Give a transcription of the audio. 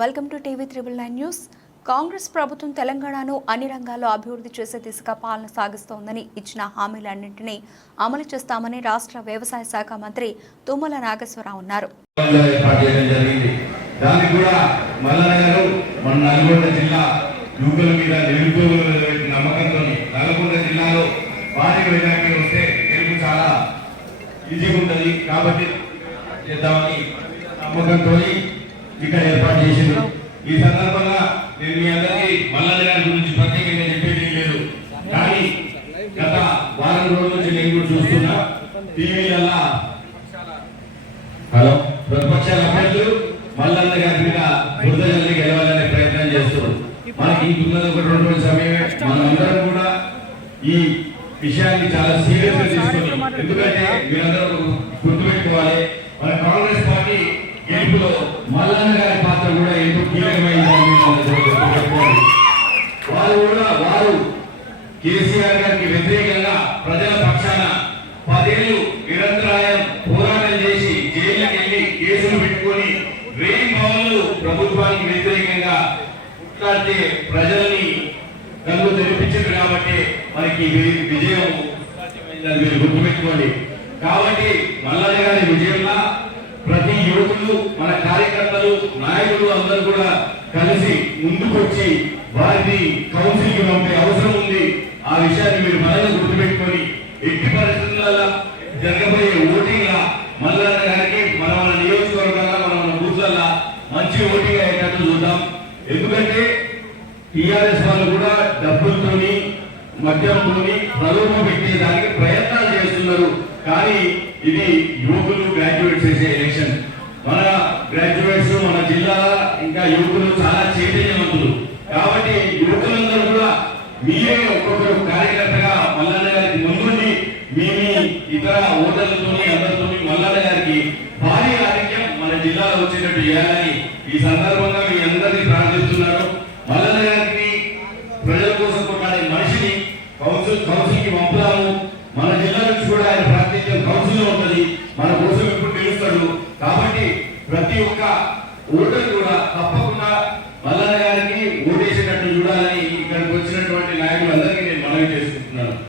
Welcome to TV triple nine news. Congress ప్రభుత్వం తెలంగాణను అన్ని రంగాల్లో అభివృద్ధి చేసే దిశగా పాలన సాగిస్తోందని ఇచ్చిన హామీలన్నింటినీ అమలు చేస్తామని రాష్ట్ర వ్యవసాయ శాఖ మంత్రి తుమ్మల నాగేశ్వరరావు అన్నారు. ఈజీగా ఉంటుంది. కాబట్టి చేద్దామని నమ్మకంతో ఇక్కడ ఈ సందర్భంగా నేను మీ అందరికీ మల్లాది గారి గురించి ప్రత్యేకంగా చెప్పేది లేదు. కానీ గత వారం రోజుల నుంచి నేను కూడా చూస్తున్నా టీవీలల్లా హలో ప్రతిపక్షాల అభ్యర్థులు మల్లన్న గారి మీద బురద జల్లి గెలవాలనే ప్రయత్నం చేస్తున్నారు మనకి ఇంకున్నది ఒక రెండు రోజుల సమయమే. మనందరం కూడా ఈ విషయాన్ని చాలా సీరియస్గా తీసుకుని ఎందుకంటే మీరందరూ గుర్తుపెట్టుకోవాలి మన కాంగ్రెస్ పార్టీ గెలుపులో మల్లన్న గారి పాత్ర కూడా ఎంతో కీలకమైందని వారు కూడా వారు కేసీఆర్ గారికి వ్యతిరేకంగా ప్రజల పక్షాన పదేళ్ళు నిరంతరాయం పోరాటం చేసి జైలుకి వెళ్ళి కేసులు పెట్టుకొని రేయి భవన్లు ప్రభుత్వానికి వ్యతిరేకంగా ఉట్లాడితే ప్రజల్ని కళ్ళు తెరిపించారు కాబట్టి మనకి విజయం మీరు గుర్తుపెట్టుకోండి. కాబట్టి మల్లన్న గారి విజయంలా యువకులు మన కార్యకర్తలు నాయకులు అందరూ కూడా కలిసి ముందుకొచ్చి వారిని కౌన్సిల్కి పంపే అవసరం ఉంది. ఆ విషయాన్ని మీరు బలంగా గుర్తుపెట్టుకొని ఎట్టి పరిస్థితుల జరగబోయే ఓటింగ్ లా గారికి మన మన నియోజకవర్గాల మన మన బూత్ల మంచి ఓటింగ్ అయ్యేటట్టు చూద్దాం. ఎందుకంటే టిఆర్ఎస్ వాళ్ళు కూడా డబ్బులతోని మద్యంతోని ప్రలోభ పెట్టేదానికి ప్రయత్నాలు చేస్తున్నారు. కానీ ఇది యువకులు గ్రాడ్యుయేట్ చేసే ఎలక్షన్ మన గ్రాడ్యుయేట్స్ మన జిల్లా ఇంకా యువకులు చాలా చైతన్యవంతులు. కాబట్టి యువకులందరూ కూడా మీరే ఒక్కొక్కరు కార్యకర్తగా మల్లన్న గారికి ముందుండి మీ ఇతర ఓటర్లతోని అందరితోని మల్లన్న గారికి భారీ ఆధిక్యం మన జిల్లాలో వచ్చేటట్టు చేయాలని ఈ సందర్భంగా మీ అందరినీ ప్రార్థిస్తున్నారు మల్లన్న గారికి ప్రజల కోసం కొట్లాడే మనిషిని కౌన్సిల్ కౌన్సిల్కి పంపుదాము. మన జిల్లా నుంచి కూడా ఆయన ప్రార్థించిన కౌన్సిల్లో కాబట్టి ప్రతి ఒక్క ఓటర్ కూడా తప్పకుండా మల్లారెడ్డి గారికి ఓటేసేటట్టు చూడాలని